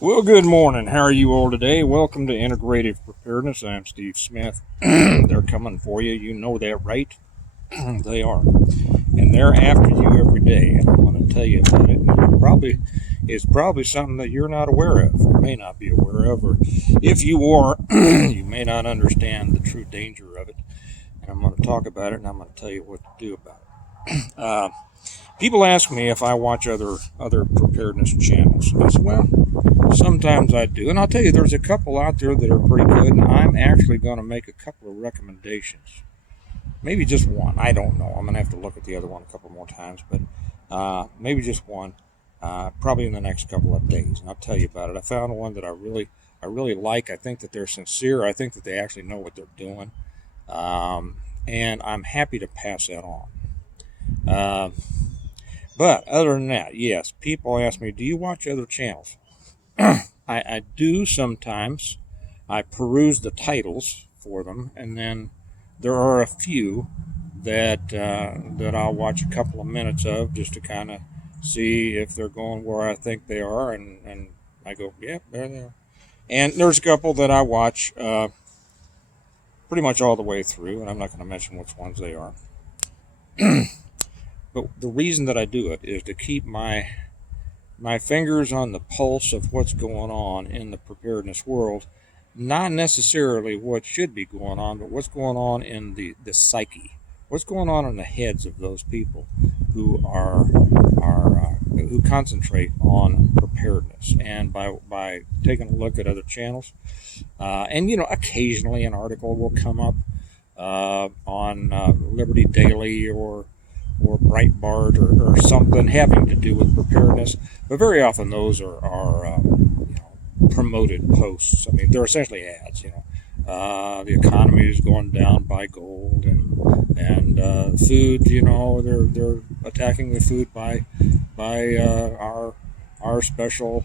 Well, good morning. How are you all today? Welcome to Integrative Preparedness. I'm Steve Smith. They're coming for you. You know that, right? They are. And they're after you every day. And I'm going to tell you about it. And it's probably something that you're not aware of, or may not be aware of, or if you are, you may not understand the true danger of it. And I'm going to talk about it, and I'm going to tell you what to do about it. People ask me if I watch other preparedness channels. I said, well, sometimes I do, and I'll tell you, there's a couple out there that are pretty good, and I'm actually going to make a couple of recommendations. Maybe just one. I don't know. I'm going to have to look at the other one a couple more times, but maybe just one, probably in the next couple of days, and I'll tell you about it. I found one that I really like. I think that they're sincere. I think that they actually know what they're doing, and I'm happy to pass that on. Uh, but other than that, yes, people ask me, do you watch other channels? I do sometimes. I peruse the titles for them, and then there are a few that I'll watch a couple of minutes of just to kind of see if they're going where I think they are, and I go, yeah, there they are. And there's a couple that I watch pretty much all the way through, and I'm not going to mention which ones they are. But the reason that I do it is to keep my fingers on the pulse of what's going on in the preparedness world, not necessarily what should be going on, but what's going on in the psyche, what's going on in the heads of those people who who concentrate on preparedness. And by taking a look at other channels, and occasionally an article will come up on Liberty Daily or Breitbart or something having to do with preparedness. But very often those are promoted posts. I mean, they're essentially ads. The economy is going down, buy gold, and food. They're attacking the food by our special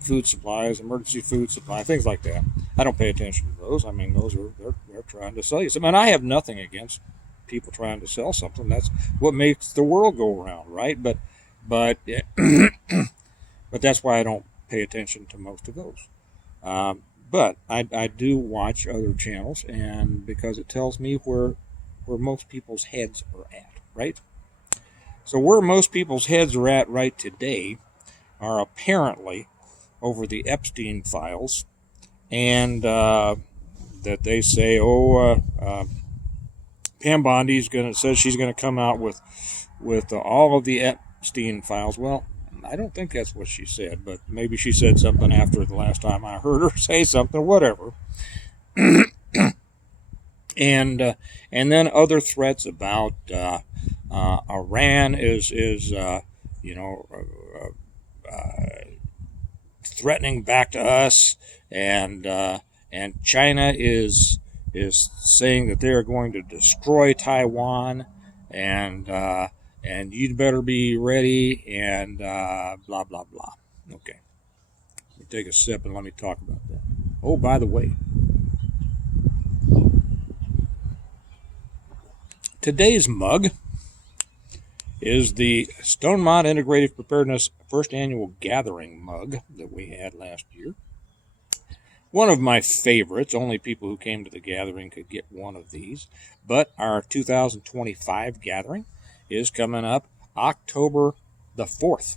food supplies, emergency food supply, things like that. I don't pay attention to those. I mean, they're trying to sell you something. And I have nothing against people trying to sell something. That's what makes the world go around, right? But but that's why I don't pay attention to most of those. But I do watch other channels, and because it tells me where most people's heads are at, right? So where most people's heads are at right today are apparently over the Epstein files, and that they say, Pam Bondi says she's gonna come out with all of the Epstein files. Well, I don't think that's what she said, but maybe she said something after the last time I heard her say something. Whatever. And then other threats about Iran is threatening back to us, and China is saying that they are going to destroy Taiwan, and you'd better be ready, and blah blah blah. Okay, let me take a sip and let me talk about that. Oh, by the way, today's mug is the Stonemont Integrative Preparedness First Annual Gathering mug that we had last year. One of my favorites. Only people who came to the gathering could get one of these. But our 2025 gathering is coming up October the 4th.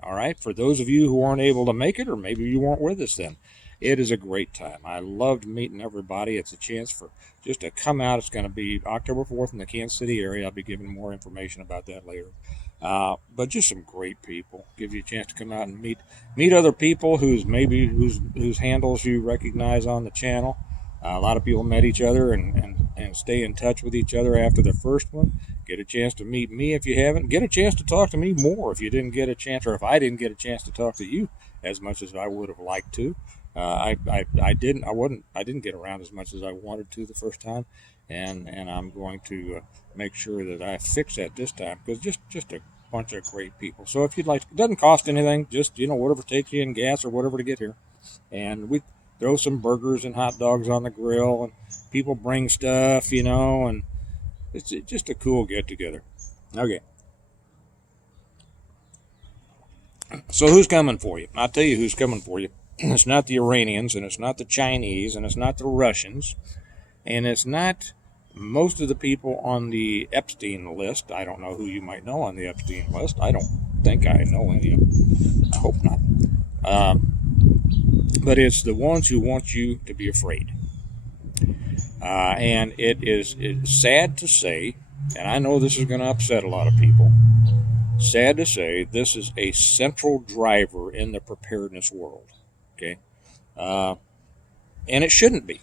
All right, for those of you who aren't able to make it, or maybe you weren't with us then, it is a great time. I loved meeting everybody. It's a chance for just to come out. It's going to be October 4th in the Kansas City area. I'll be giving more information about that later. But just some great people. Give you a chance to come out and meet other people whose handles you recognize on the channel. A lot of people met each other and stay in touch with each other after the first one. Get a chance to meet me if you haven't. Get a chance to talk to me more if you didn't get a chance, or if I didn't get a chance to talk to you as much as I would have liked to. I didn't get around as much as I wanted to the first time, and I'm going to make sure that I fix that this time, because just a bunch of great people. So if you'd like, it doesn't cost anything. Just whatever takes you in gas or whatever to get here, and we throw some burgers and hot dogs on the grill, and people bring stuff, and it's just a cool get together. Okay. So who's coming for you? I'll tell you who's coming for you. It's not the Iranians, and it's not the Chinese, and it's not the Russians, and it's not most of the people on the Epstein list. I don't know who you might know on the Epstein list. I don't think I know any of them. I hope not. But it's the ones who want you to be afraid. And it's sad to say, and I know this is going to upset a lot of people, sad to say, this is a central driver in the preparedness world. Okay? And it shouldn't be.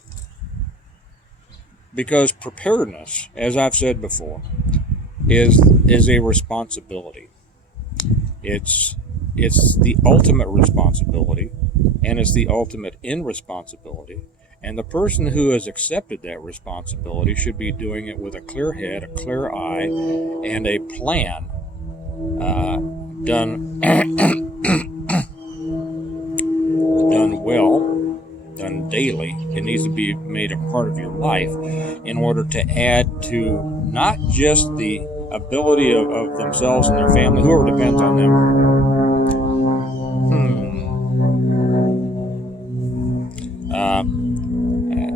Because preparedness, as I've said before, is a responsibility. It's the ultimate responsibility, and it's the ultimate irresponsibility. And the person who has accepted that responsibility should be doing it with a clear head, a clear eye, and a plan done done well, done daily. It needs to be made a part of your life in order to add to not just the ability of themselves and their family, whoever depends on them,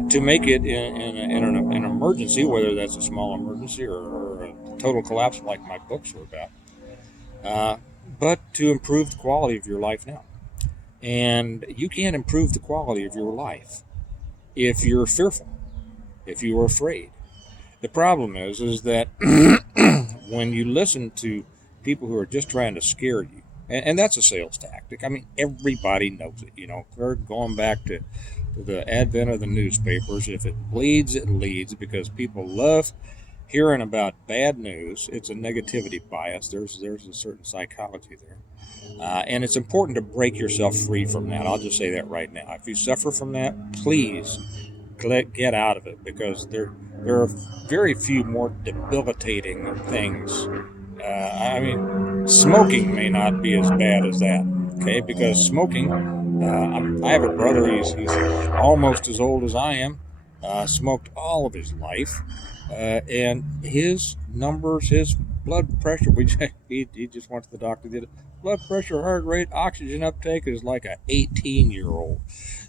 to make it in an emergency, whether that's a small emergency or a total collapse like my books are about, but to improve the quality of your life now. And you can't improve the quality of your life if you're fearful, if you are afraid. The problem is that when you listen to people who are just trying to scare you, and that's a sales tactic. I mean, everybody knows it. You know, we're going back to the advent of the newspapers. If it bleeds, it leads, because people love hearing about bad news. It's a negativity bias. There's a certain psychology there. And it's important to break yourself free from that. I'll just say that right now. If you suffer from that, please get out of it, because there are very few more debilitating things. I mean, smoking may not be as bad as that, okay? Because smoking, I have a brother, he's almost as old as I am, smoked all of his life, and his numbers, his blood pressure, he just went to the doctor, did it. Blood pressure, heart rate, oxygen uptake is like a 18-year-old.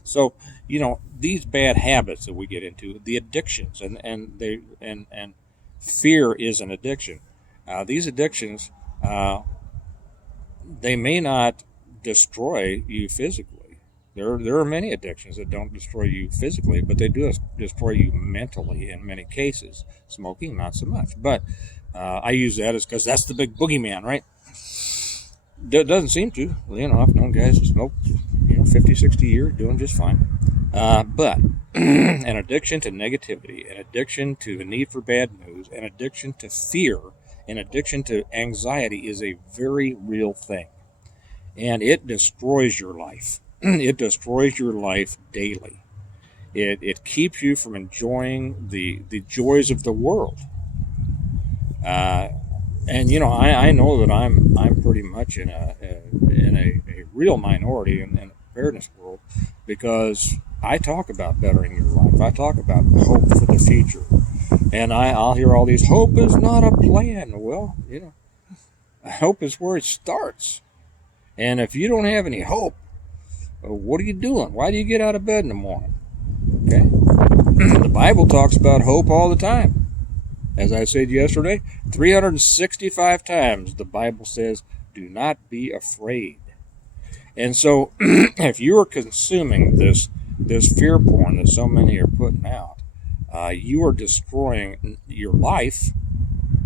So, you know, these bad habits that we get into, the addictions, and fear is an addiction. These addictions, they may not destroy you physically. There are many addictions that don't destroy you physically, but they do destroy you mentally in many cases. Smoking, not so much. But I use that as because that's the big boogeyman, right? It doesn't seem to. You know, I've known guys who smoke, 50, 60 years, doing just fine. But an addiction to negativity, an addiction to the need for bad news, an addiction to fear, an addiction to anxiety is a very real thing. And it destroys your life. It destroys your life daily. It keeps you from enjoying the joys of the world. And I know that I'm pretty much in a real minority in the preparedness world, because I talk about bettering your life. I talk about hope for the future, and I'll hear all these, hope is not a plan. Well, hope is where it starts. And if you don't have any hope, what are you doing? Why do you get out of bed in the morning? Okay, the Bible talks about hope all the time. As I said yesterday, 365 times the Bible says, do not be afraid. And so if you are consuming this fear porn that so many are putting out, you are destroying your life.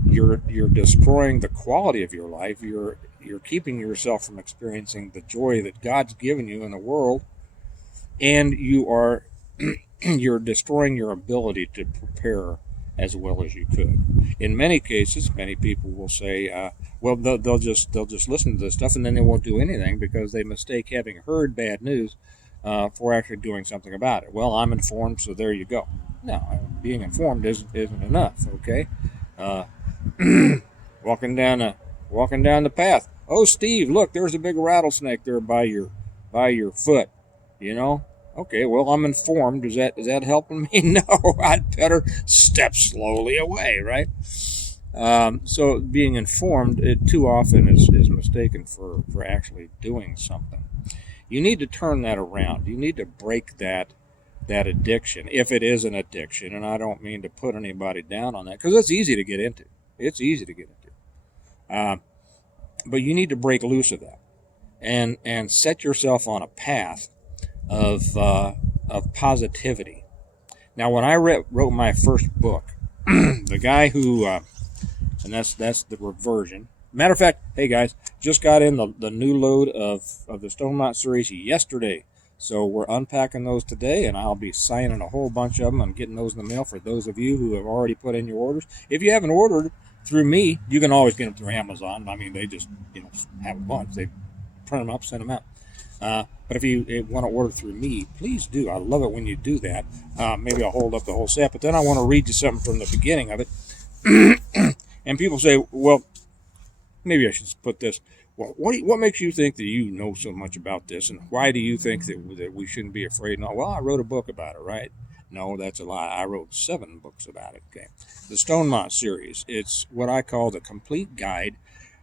You're destroying the quality of your life. You're keeping yourself from experiencing the joy that God's given you in the world, and you're destroying your ability to prepare as well as you could. In many cases, many people will say, well, they'll just listen to this stuff, and then they won't do anything because they mistake having heard bad news for actually doing something about it. Well, I'm informed, so there you go. No, being informed isn't enough. Okay, walking down the path. Oh, Steve, look, there's a big rattlesnake there by your foot. Okay, well, I'm informed. Is that helping me? No, I'd better step slowly away, right? So being informed, it too often is mistaken for actually doing something. You need to turn that around. You need to break that addiction, if it is an addiction. And I don't mean to put anybody down on that, because it's easy to get into. It's easy to get into. But you need to break loose of that and set yourself on a path of positivity. Now, when I wrote my first book, the guy who and that's the reversion. Matter of fact, hey guys, just got in the new load of the Stonemont series yesterday. So we're unpacking those today, and I'll be signing a whole bunch of them and getting those in the mail for those of you who have already put in your orders. If you haven't ordered through me, you can always get them through Amazon. I mean, they just have a bunch. They print them up, send them out. But if you want to order through me, please do. I love it when you do that. Maybe I'll hold up the whole set, but then I want to read you something from the beginning of it. And people say, well, maybe I should put this. Well, what makes you think that you know so much about this, and why do you think that we shouldn't be afraid? No, well, I wrote a book about it, right? No, that's a lie. I wrote 7 books about it. Okay, the Stonemont series. It's what I call the complete guide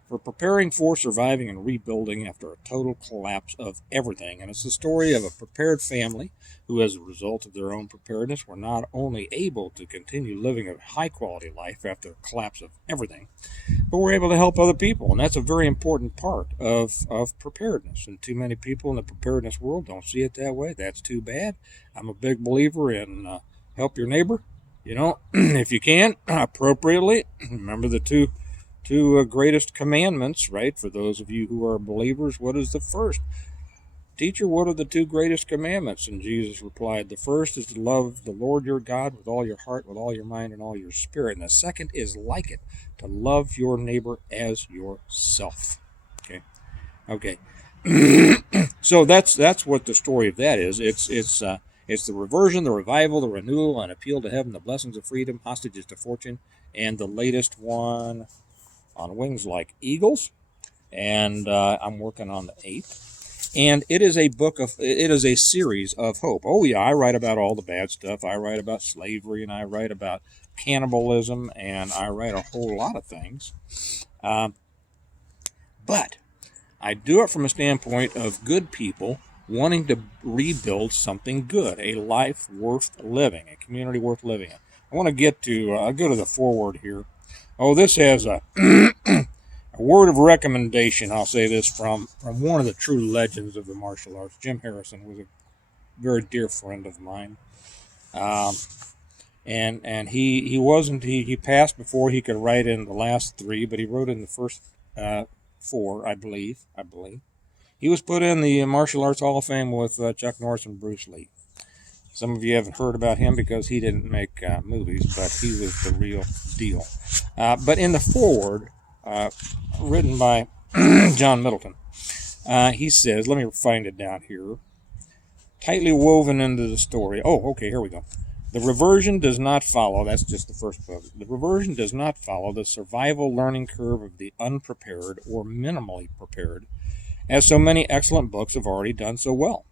for preparing for, surviving, and rebuilding after a total collapse of everything. And it's the story of a prepared family who, as a result of their own preparedness, were not only able to continue living a high-quality life after the collapse of everything, but were able to help other people. And that's a very important part of preparedness. And too many people in the preparedness world don't see it that way. That's too bad. I'm a big believer in help your neighbor, if you can, appropriately. Remember the two greatest commandments, right? For those of you who are believers, what is the first? Teacher, what are the 2 greatest commandments? And Jesus replied, the first is to love the Lord your God with all your heart, with all your mind, and all your spirit. And the second is like it, to love your neighbor as yourself. Okay. So that's what the story of that is. It's the reversion, the revival, the renewal, and appeal to heaven, the blessings of freedom, hostages to fortune, and the latest one, On Wings Like Eagles, and I'm working on the 8th. And it is a series of hope. Oh yeah, I write about all the bad stuff. I write about slavery, and I write about cannibalism, and I write a whole lot of things. But I do it from a standpoint of good people wanting to rebuild something good, a life worth living, a community worth living in. I want to get to, I'll go to the foreword here. Oh, this has a word of recommendation, I'll say this, from one of the true legends of the martial arts. Jim Harrison was a very dear friend of mine. And he passed before he could write in the last 3, but he wrote in the first 4, I believe. He was put in the Martial Arts Hall of Fame with Chuck Norris and Bruce Lee. Some of you haven't heard about him because he didn't make movies, but he was the real deal. But in the foreword, written by John Middleton, he says, let me find it down here, tightly woven into the story. Oh, okay, here we go. The reversion does not follow, that's just the first book, the reversion does not follow the survival learning curve of the unprepared or minimally prepared, as so many excellent books have already done so well.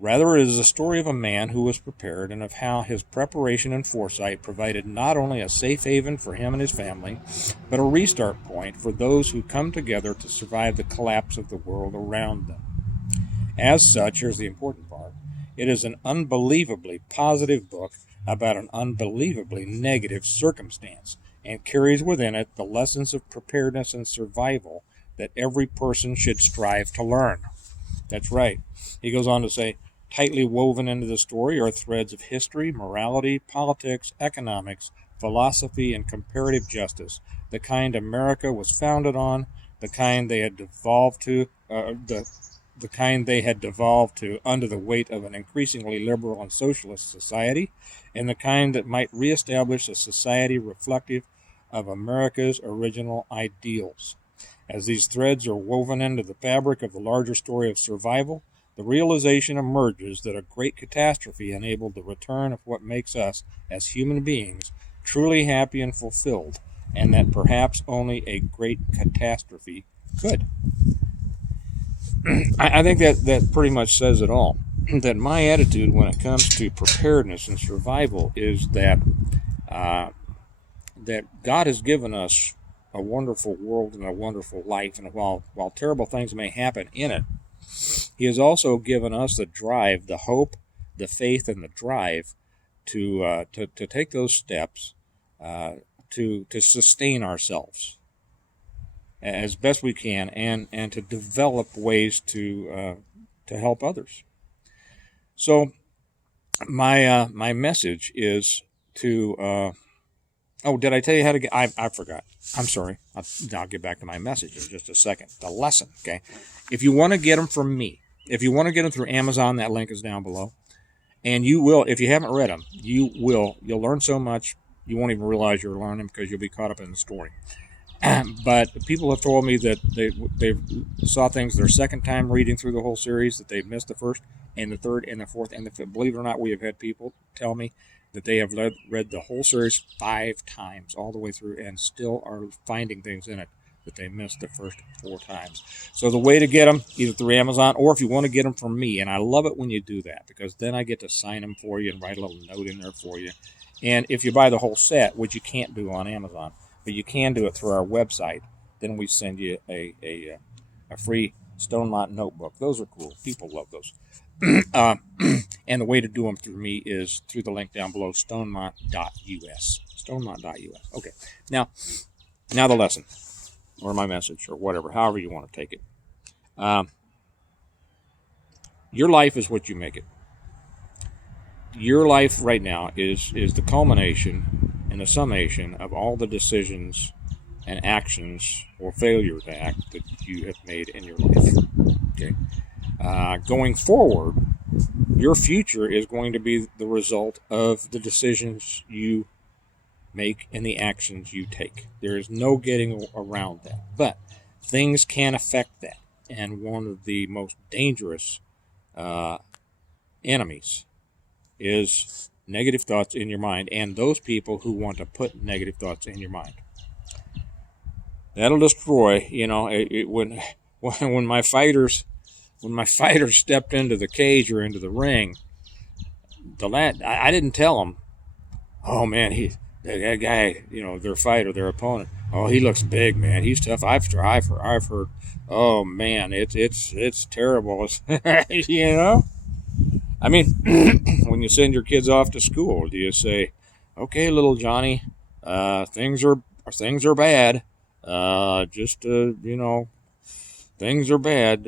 Rather, it is a story of a man who was prepared and of how his preparation and foresight provided not only a safe haven for him and his family, but a restart point for those who come together to survive the collapse of the world around them. As such, here's the important part, it is an unbelievably positive book about an unbelievably negative circumstance, and carries within it the lessons of preparedness and survival that every person should strive to learn. That's right. He goes on to say, tightly woven into the story are threads of history, morality, politics, economics, philosophy, and comparative justice, the kind America was founded on, the kind they had devolved to, the kind they had devolved to under the weight of an increasingly liberal and socialist society, and the kind that might reestablish a society reflective of America's original ideals. As these threads are woven into the fabric of the larger story of survival, the realization emerges that a great catastrophe enabled the return of what makes us, as human beings, truly happy and fulfilled, and that perhaps only a great catastrophe could. I think that pretty much says it all. That my attitude when it comes to preparedness and survival is that that God has given us a wonderful world and a wonderful life, and while terrible things may happen in it, He has also given us the drive, the hope, the faith, and the drive to take those steps to sustain ourselves as best we can, and to develop ways to help others. So my message is to did I tell you how to get? I forgot. I'm sorry. I'll get back to my message in just a second. The lesson, okay? If you want to get them from me, if you want to get them through Amazon, that link is down below. And you will, if you haven't read them, you'll learn so much, you won't even realize you're learning because you'll be caught up in the story. But people have told me that they saw things their second time reading through the whole series, that they've missed the first and the third and the fourth and the fifth. Believe it or not, we have had people tell me that they have read the whole series 5 times all the way through and still are finding things in it that they missed the first 4 times. So the way to get them, either through Amazon or if you want to get them from me, and I love it when you do that because then I get to sign them for you and write a little note in there for you. And if you buy the whole set, which you can't do on Amazon, but you can do it through our website, then we send you a free Stonemont notebook. Those are cool. People love those. And the way to do them through me is through the link down below, stonemont.us. Stonemont.us. Okay. Now the lesson, or my message, or whatever, however you want to take it. Your life is what you make it. Your life right now is the culmination and the summation of all the decisions and actions or failure to act that you have made in your life. Okay. Going forward, your future is going to be the result of the decisions you make and the actions you take. There is no getting around that. But things can affect that. And one of the most dangerous enemies is negative thoughts in your mind and those people who want to put negative thoughts in your mind. That'll destroy, when my fighters stepped into the cage or into the ring, I didn't tell them, oh man, that guy, their fighter, their opponent, oh, he looks big, man, he's tough. I've heard, oh man, it's terrible. I mean, when you send your kids off to school, do you say, okay, little Johnny, things are bad, things are bad,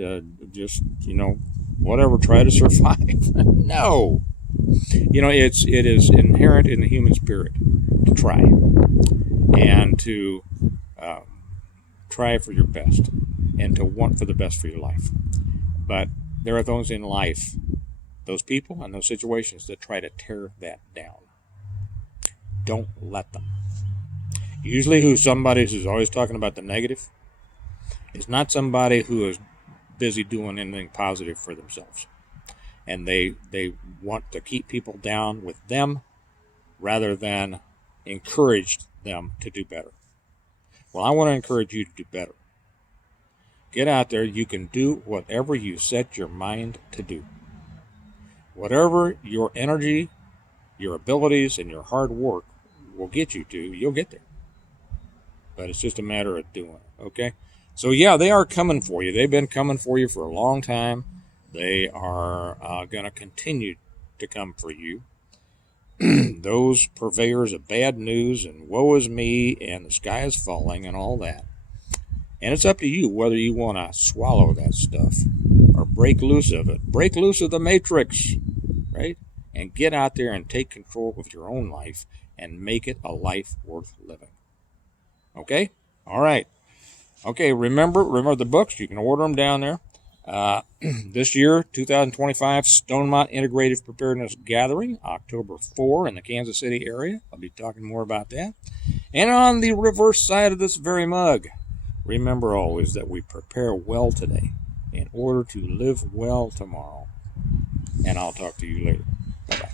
whatever, try to survive? No. It is inherent in the human spirit to try and to try for your best and to want for the best for your life. But there are those in life, those people and those situations that try to tear that down. Don't let them. Usually somebody who's always talking about the negative is not somebody who is busy doing anything positive for themselves. And they want to keep people down with them rather than encourage them to do better. Well, I want to encourage you to do better. Get out there. You can do whatever you set your mind to do. Whatever your energy, your abilities, and your hard work will get you to, you'll get there. But it's just a matter of doing it, okay? So, yeah, they are coming for you. They've been coming for you for a long time. They are going to continue to come for you. Those purveyors of bad news and woe is me and the sky is falling and all that. And it's up to you whether you want to swallow that stuff or break loose of it. Break loose of the matrix, right? And get out there and take control of your own life and make it a life worth living. Okay? All right. Okay, remember the books. You can order them down there. This year, 2025, Stonemont Integrative Preparedness Gathering, October 4 in the Kansas City area. I'll be talking more about that. And on the reverse side of this very mug, remember always that we prepare well today in order to live well tomorrow. And I'll talk to you later. Bye-bye.